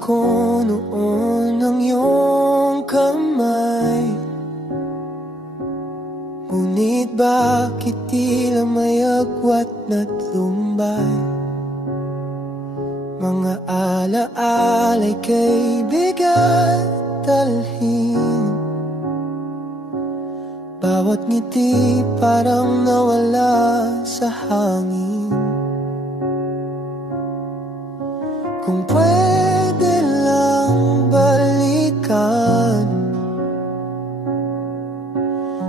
ko noon ang iyong kamay, ngunit bakit tila may agwat na't lumbay? Mga alaala'y kay bigat dalhin, bawat ngiti parang nawala sa hangin. Kung pwede lang balikan,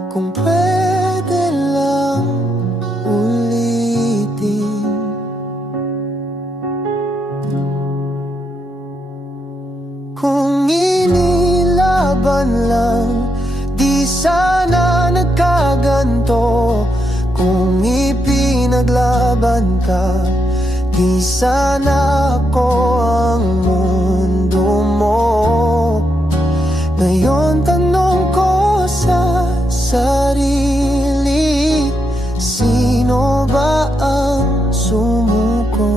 kung pwede lang ulitin, kung inilaban lang, di sana nagkaganto. Kung ipinaglaban ka, di sana ako ang mundo mo. Ngayon tanong ko sa sarili, sino ba ang sumuko?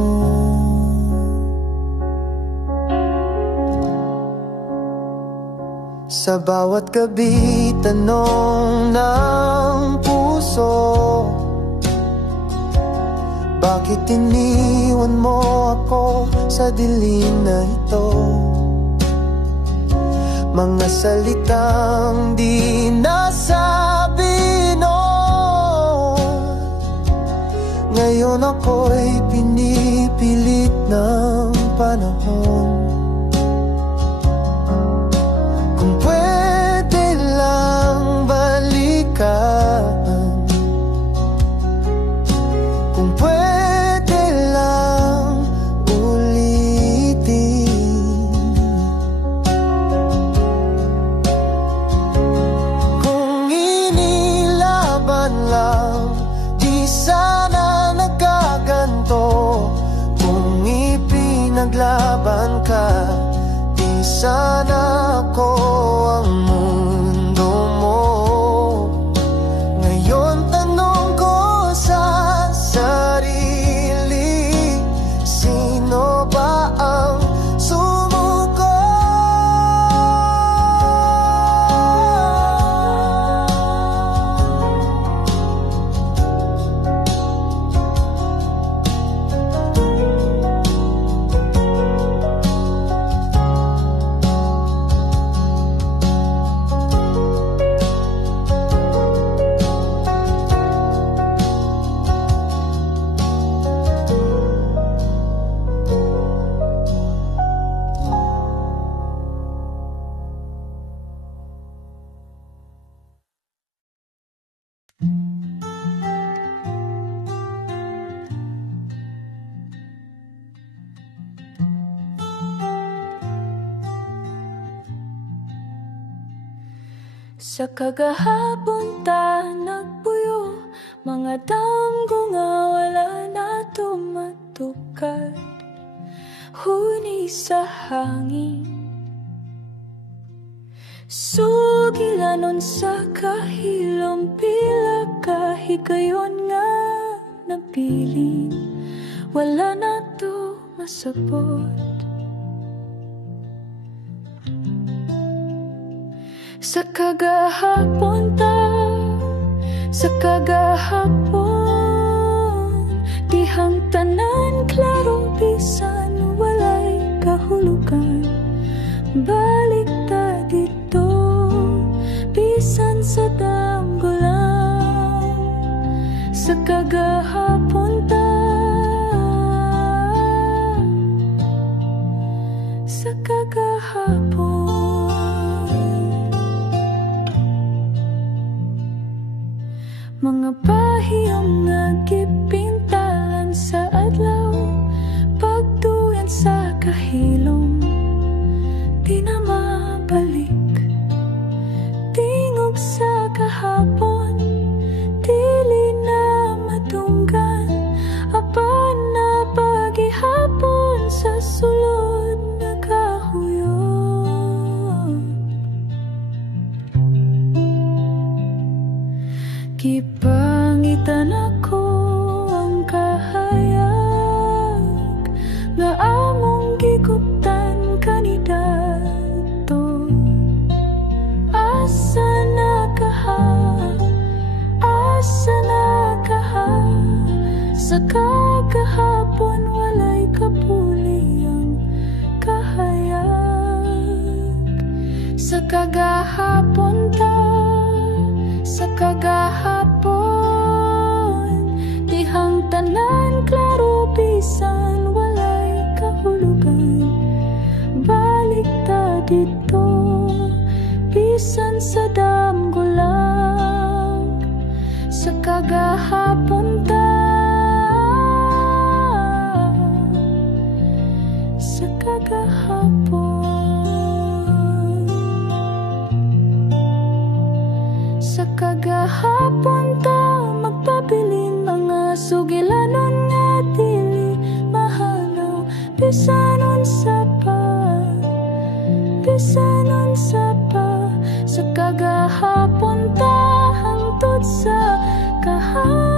Sa bawat gabi, tanong ng puso, bakit iniwan mo ako sa dilim na ito? Mga salitang di nasabi noon, ngayon ako'y pinipilit ng panahon. Kung pwede lang balikan, kung pwede lang ulitin, kung inilaban lang, di sana nagkaganto. Kung ipinaglaban ka, di sana ako ang mundo mo. Ngayon tanong ko sa sarili, sino ba ang sumuko? Sa kagahapon ta nagpuyo, mga damgo nga wala na tumatukad, huni sa hangin. Sugilanon sa kahilom, pila kahigayon nga nabilin, wala na to masabot. Sa kagahapon ta, sa kagahapon, dihang tanan klaro, bisan walay kahulugan. Balik ta dito, bisan sa damgo lang. Sa kagahapon ta, sa kagahapon. Mga pahiyong nagipintalan sa adlaw, pagtuyan sa kahilom, di na mabalik. Tingog sa kahapon, dili na matunggan, apan na pagihapon sa sulod na kahuyot. Kipangitan ako Sa kagahapon walay kapuliyang kahayag. Sa kagahapon ta, sa kagahapon dihang tanan klaro bisan walay kahulugan. Balik ta dito bisan sa damgulang. Sa kagahapon ta, sa kagahapon, sa kagahapon ta magpabilin mga sugilanon nga dili mahanaw. Bisanon sa pa, bisanon sa pa. Sa kagahapon ta hangtod sa kahangturan.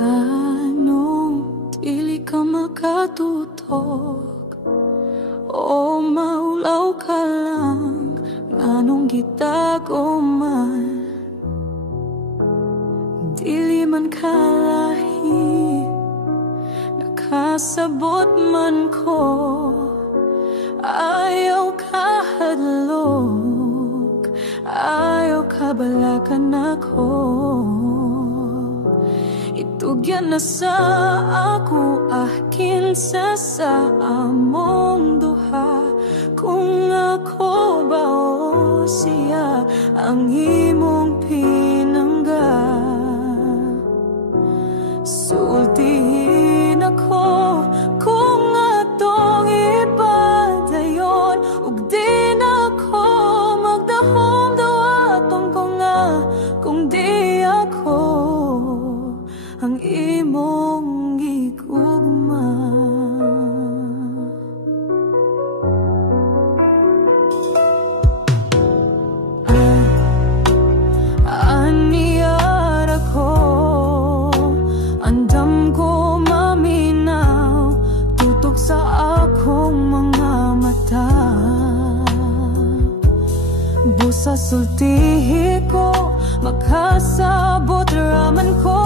Anong dili ka makatutok o maulaw ka lang, anong gitago man dili man kalahi, nakasabot man ko. Ayaw ka hadlok, ayaw ka balakan ako. Itugyan na sa ako, akin sa among duha. Kung ako ba o siya ang imong pinangga, sultihin ako kung atong ipadayon. Ug di na ako magdahom dawaton ko nga kung di ako ang imong gigugma. Aniyar ako, andam ko maminaw, tutok sa akong mga mata. Busa sultihi ko, makasabot raman ko.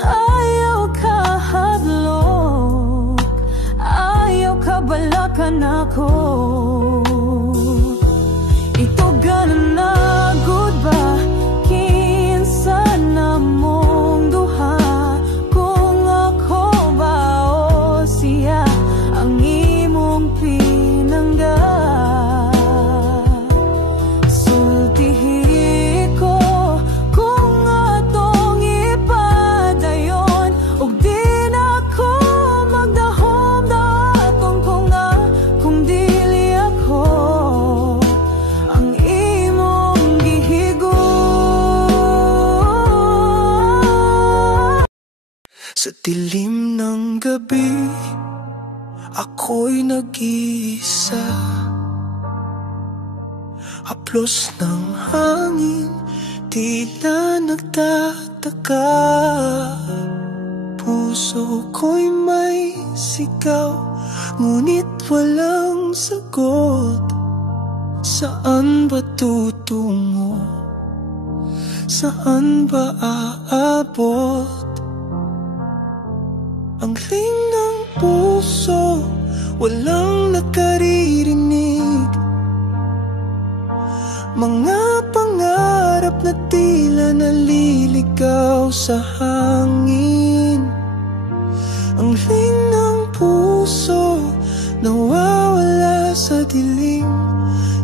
Ayaw ka hadlok, ayaw ka balakan ako. Ito ganan na good ba, kinsa na mong duha. Kung ako ba o siya ang imong pinangga, sultihi ko kung atong ipadayon. Ug di na ako magdahom daton ko nga kung dili ako ang imong gihigo. Sa dilim ng gabi, ako'y nag-iisa. Haplos ng hangin, tila nagtataka. Puso ko'y may sigaw, ngunit walang sagot. Saan ba tutungo? Saan ba aabot? Ang ling ng puso, walang nakaririnig. Mga pangarap na tila naliligaw sa hangin. Ang ling ng puso, nawawala sa dilim.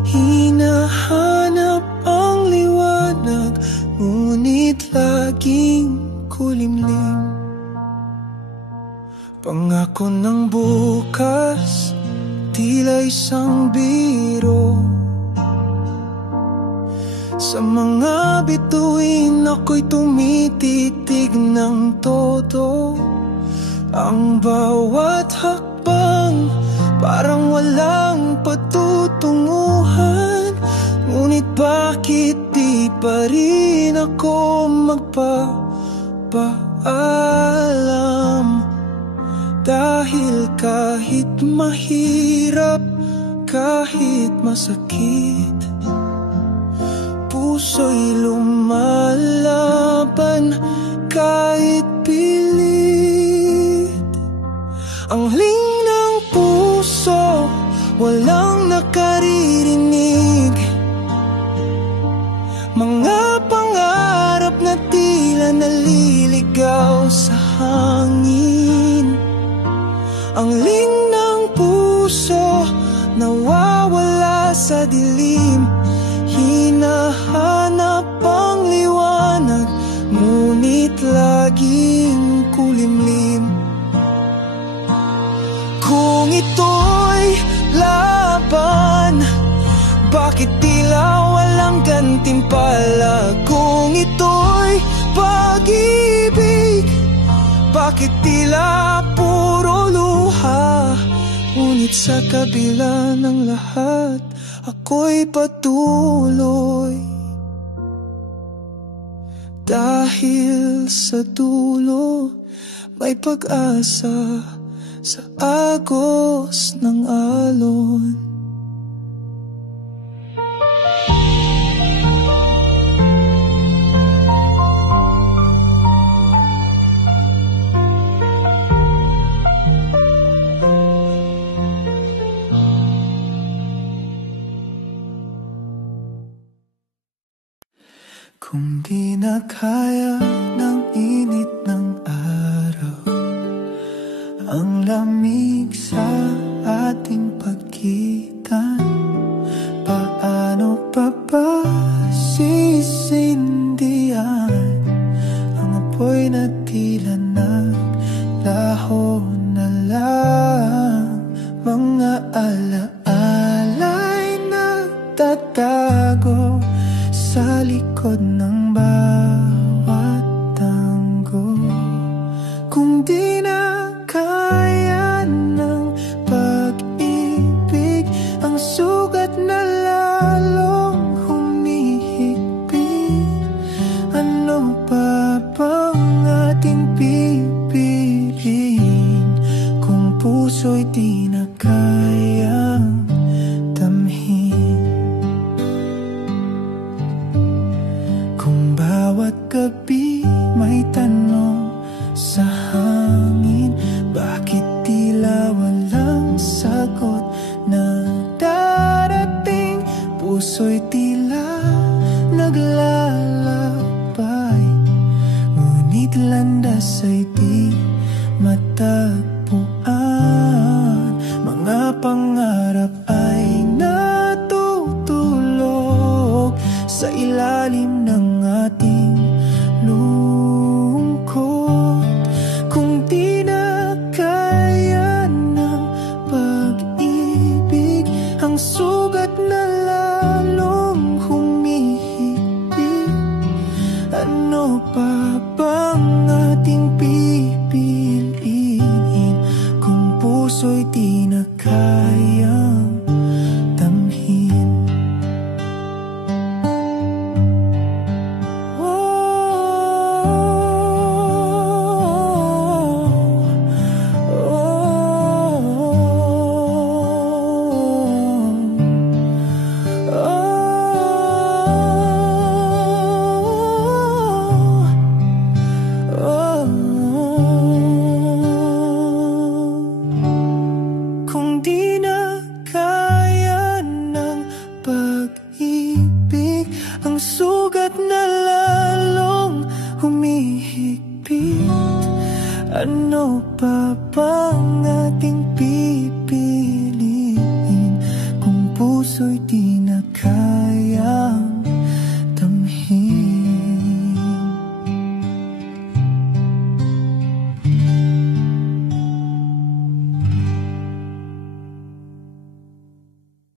Hinahanap ang liwanag, ngunit laging kulimlim. ko ng bukas, tila isang biro. Sa mga bituin ako'y tumititig ng todo. Ang bawat hakbang parang walang patutunguhan. Ngunit bakit di pa rin ako magpapaalam? Dahil kahit mahirap, kahit masakit, puso'y lumalaban kahit pilit. Ang ling ng puso, walang nakaririnig. Mga pangarap na tila naliligaw sa hangin. Ang ling ng puso, nawawala sa dilim. Hinahanap ang liwanag, ngunit laging kulimlim. Kung ito'y laban, bakit tila walang gantimpala? Kung ito'y pag-ibig, bakit tila puro luha? Ngunit sa kabila ng lahat, ako'y patuloy. Dahil sa dulo, may pag-asa sa agos ng alon. Kung di na kaya ng init ng araw, ang lamig sa ating pagkitan, paano pa ba sisindihan ang apoy na tila naglaho na lang? Mga alaala'y nagtatago sa likod ng bawat tango. Kung di na kaya ng pag-ibig, ang sugat na lalong humihigpit, ano pa bang ating pipiliin kung puso'y di na kayang damhin? Bawat gabi may tanong sa hangin, bakit tila walang sagot na darating? Puso'y tila naglalakbay, ngunit landas ay di matagpuan. Mga pangarap ay natutulog sa ilalim ng ating lungkot. Kung di na kaya ng pag-ibig, ang sugat na lalong humihigpit, ano pa bang ating pipiliin kung puso'y di na kayang damhin? Kung di na kaya ng pag-ibig, ang sugat na lalong humihigpit, ano pa bang ating pipiliin kung puso'y di na kaya